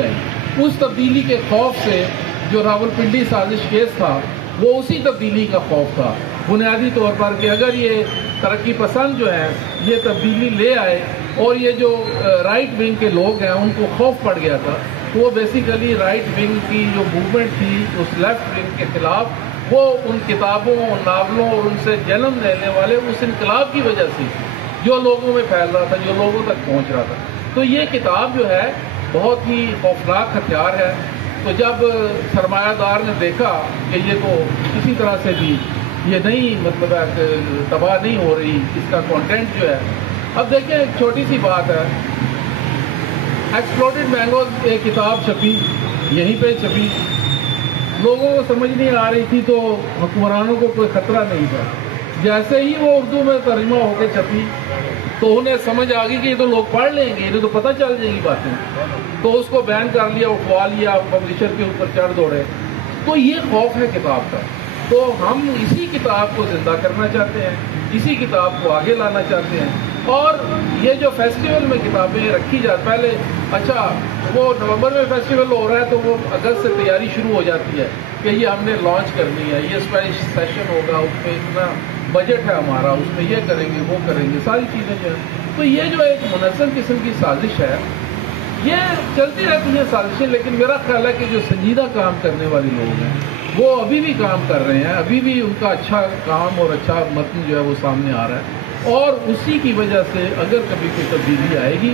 आई। उस तब्दीली के खौफ से जो रावलपिंडी साजिश केस था वो उसी तब्दीली का खौफ था, बुनियादी तौर पर कि अगर ये तरक्की पसंद जो है ये तब्दीली ले आए और ये जो राइट विंग के लोग हैं उनको खौफ पड़ गया था, तो वो बेसिकली राइट विंग की जो मूवमेंट थी उस लेफ्ट विंग के खिलाफ, वो उन किताबों, नावलों और उनसे जन्म लेने वाले उस इनकलाब की वजह से जो लोगों में फैल रहा था, जो लोगों तक पहुंच रहा था। तो ये किताब जो है बहुत ही खौफनाक हथियार है। तो जब सरमायादार ने देखा कि ये तो किसी तरह से भी ये नहीं मतलब तबाह नहीं हो रही, इसका कंटेंट जो है, अब देखें एक छोटी सी बात है, एक्सप्लोडेड मैंगोज एक किताब छपी, यहीं पे छपी, लोगों को समझ नहीं आ रही थी तो हुक्मरानों को कोई खतरा नहीं था। जैसे ही वो उर्दू में तर्जुमा होकर छपी तो उन्हें समझ आ गई कि ये तो लोग पढ़ लेंगे, इन्हें तो पता चल जाएगी बातें, तो उसको बैन कर लिया, उठवा लिया, पब्लिशर के ऊपर चढ़ दौड़े। तो ये खौफ है किताब का। तो हम इसी किताब को जिंदा करना चाहते हैं, इसी किताब को आगे लाना चाहते हैं। और ये जो फेस्टिवल में किताबें रखी जाती, पहले अच्छा वो नवंबर में फेस्टिवल हो रहा है तो वो अगस्त से तैयारी शुरू हो जाती है कि ये हमने लॉन्च करनी है, ये स्पेशल सेशन होगा, उसमें इतना बजट है हमारा, उसमें ये करेंगे, वो करेंगे, सारी चीज़ें जो है। तो ये जो एक मुनज़्ज़म किस्म की साजिश है, ये चलती रहती है साजिशें, लेकिन मेरा ख्याल है कि जो संजीदा काम करने वाले लोग हैं वो अभी भी काम कर रहे हैं, अभी भी उनका अच्छा काम और अच्छा मतन जो है वो सामने आ रहा है। और उसी की वजह से अगर कभी कोई तब्दीली आएगी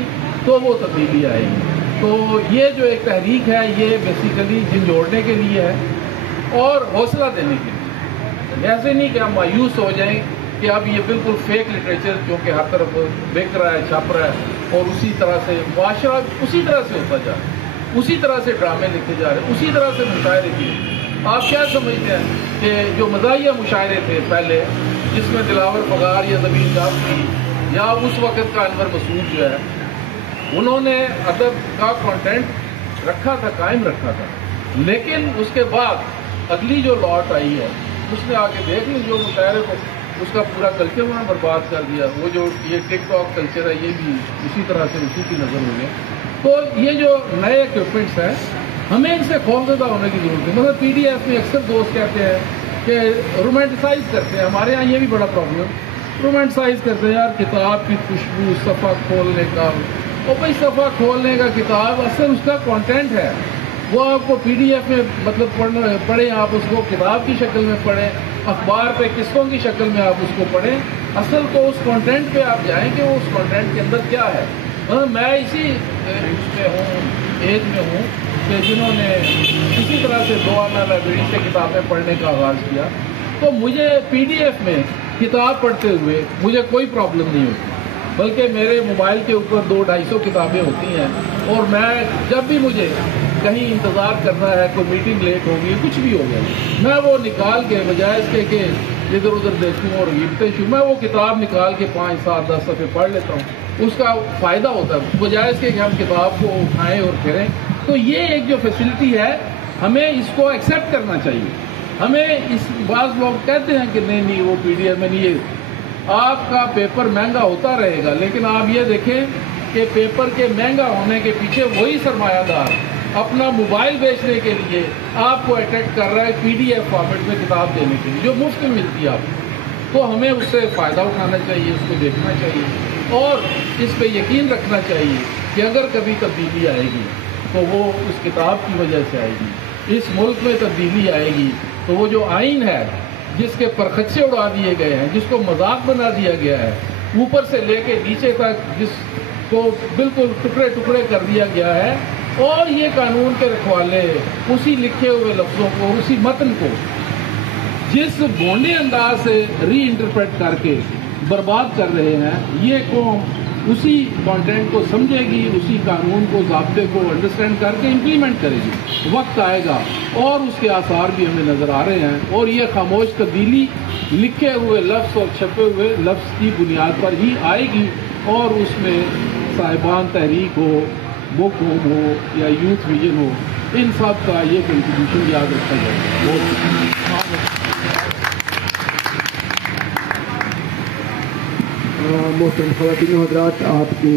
तो वो तब्दीली आएगी। तो ये जो एक तहरीक है ये बेसिकली झंझोड़ने के लिए है और हौसला देने के लिए। ऐसे नहीं कि हम मायूस हो जाएं कि अब ये बिल्कुल फेक लिटरेचर क्योंकि हर तरफ बिक रहा है, छप रहा है, और उसी तरह से मुआशरा उसी तरह से होता जा रहा है, उसी तरह से ड्रामे लिखे जा रहे हैं, उसी तरह से मुशायरे किए। आप क्या समझते हैं कि जो मज़ाहिया मुशायरे थे पहले, जिसमें दिलावर फगार या ज़मीन जाफ़री या उस वक़्त का अनवर मसूद जो है, उन्होंने अदब का कंटेंट रखा था, कायम रखा था, लेकिन उसके बाद अगली जो लॉट आई है उसने आके देख ली जो मुशायरे को, उसका पूरा कल्चर उन्होंने बर्बाद कर दिया। वो जो ये टिकटॉक कल्चर है ये भी इसी तरह से उसी की नज़र हो गया। तो ये जो नए इक्विपमेंट्स हैं हमें इनसे खौफजदा होने की जरूरत है। मतलब PDF में अक्सर दोस्त कहते हैं कि रोमांटिसाइज करते हैं, हमारे यहाँ ये भी बड़ा प्रॉब्लम, रोमांटिसाइज करते हैं यार किताब की खुशबू, सफ़ा खोलने का, और भाई सफ़ा खोलने का किताब असल उसका कंटेंट है, वो आपको PDF में मतलब पढ़ें, आप उसको किताब की शक्ल में पढ़ें, अखबार पे किस्तों की शक्ल में आप उसको पढ़ें, असल तो उस कंटेंट पे आप जाएं कि वो उस कंटेंट के अंदर क्या है। मैं इसी उसमें हूँ, एज में हूँ कि जिन्होंने इसी तरह से दो आना लाइब्रेरी से किताबें पढ़ने का आगाज़ किया, तो मुझे PDF में किताब पढ़ते हुए मुझे कोई प्रॉब्लम नहीं होती, बल्कि मेरे मोबाइल के ऊपर 200-250 किताबें होती हैं, और मैं जब भी मुझे कहीं इंतज़ार करना है, कोई मीटिंग लेट होगी, कुछ भी हो गया, मैं वो निकाल के बजाय इसके कि इधर उधर देखूँ और गिनते शुरू, मैं वो किताब निकाल के 5, 7, 10 सफ़े पढ़ लेता हूँ। उसका फ़ायदा होता है बजाय इसके कि हम किताब को उठाएँ और फिरें। तो ये एक जो फैसिलिटी है हमें इसको एक्सेप्ट करना चाहिए। हमें इस बाज़ लोग कहते हैं कि नहीं वो PDF में नहीं, आपका पेपर महंगा होता रहेगा, लेकिन आप ये देखें कि पेपर के महंगा होने के पीछे वही सरमायादार अपना मोबाइल बेचने के लिए आपको अट्रैक्ट कर रहा है PDF फॉर्मेट में किताब देने के लिए जो मुफ्त में मिलती है आपको। तो हमें उससे फ़ायदा उठाना चाहिए, उसको देखना चाहिए और इस पे यकीन रखना चाहिए कि अगर कभी तब्दीली आएगी तो वो उस किताब की वजह से आएगी। इस मुल्क में तब्दीली आएगी तो वो जो आइन है जिसके परखच्चे उड़ा दिए गए हैं, जिसको मजाक बना दिया गया है, ऊपर से लेके नीचे तक जिसको बिल्कुल टुकड़े टुकड़े कर दिया गया है, और ये कानून के रखवाले उसी लिखे हुए लफ्ज़ों को, उसी मतन को जिस भोंडे अंदाज से री इंटरप्रेट करके बर्बाद कर रहे हैं, ये कौम उसी कंटेंट को समझेगी, उसी कानून को, ज़ाब्ते को अंडरस्टैंड करके इम्प्लीमेंट करेगी। वक्त आएगा और उसके आसार भी हमें नज़र आ रहे हैं, और ये खामोश तब्दीली लिखे हुए लफ्ज़ और छपे हुए लफ्ज़ की बुनियाद पर ही आएगी, और उसमें साहिबान तहरीक हो, बुक होम हो या यूथ विजन हो, इन सब का ये कंट्रीब्यूशन याद रखा जाए। बहुत मोहतरम ख़वातीन हज़रात, आपकी